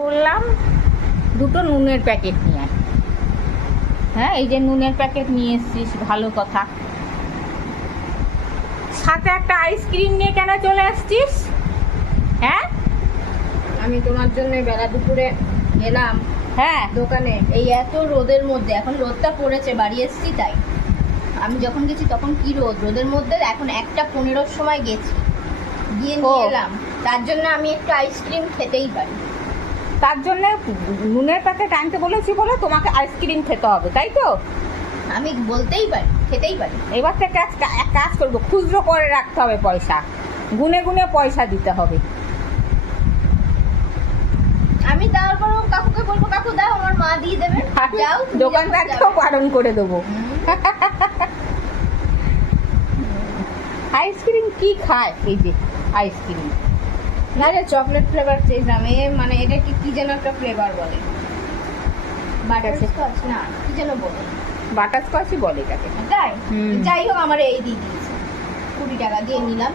বললাম দুটো নুনের প্যাকেট নিয়ে আয়। হ্যাঁ, এই যে নুনের প্যাকেট নিয়ে এসছিস, ভালো কথা। সাথে একটা আইসক্রিম নিয়ে কেন চলে আসছিস? হ্যাঁ, আমি তোমার জন্য বেলা দুপুরে এলাম হ্যাঁ, দোকানে, এই এত রোদের মধ্যে। এখন রোদটা পড়েছে, বাড়ি এসছি তাই। আমি যখন গেছি তখন কি রোদের মধ্যে, এখন 1:15 সময় গেছি, গিয়ে নিয়ে এলাম। তার জন্য আমি একটু আইসক্রিম খেতেই পারি। তার জন্য নুনের প্যাকেট আনতে বলেছি বলে তোমাকে আইসক্রিম খেতে হবে, তাই তো? আমি বলতেই পারি, খেতেই পারি। এবার থেকে এক কাজ করবো, খুচরো করে রাখতে হবে পয়সা, গুনে গুনে পয়সা দিতে হবে। আমি তারপরও কাকুকে বলবো, কাকু দাও, আমার মা দিয়ে দেবে। যাও, দোকানদারকেও বারণ করে দেবো। আইসক্রিম কি খায়? এই যে আইসক্রিম, না রে, চকলেট ফ্লেভার চেয়েছিলাম। মানে এটা কি যেন একটা ফ্লেভার বলে, বাটারস্কচ না কি যেন বলে, বাটারস্কচই বলে এটাকে। তাই? হুম। যাই হোক, আমার এই দিয়ে দিয়েছে, 20 টাকা দিয়ে নিলাম।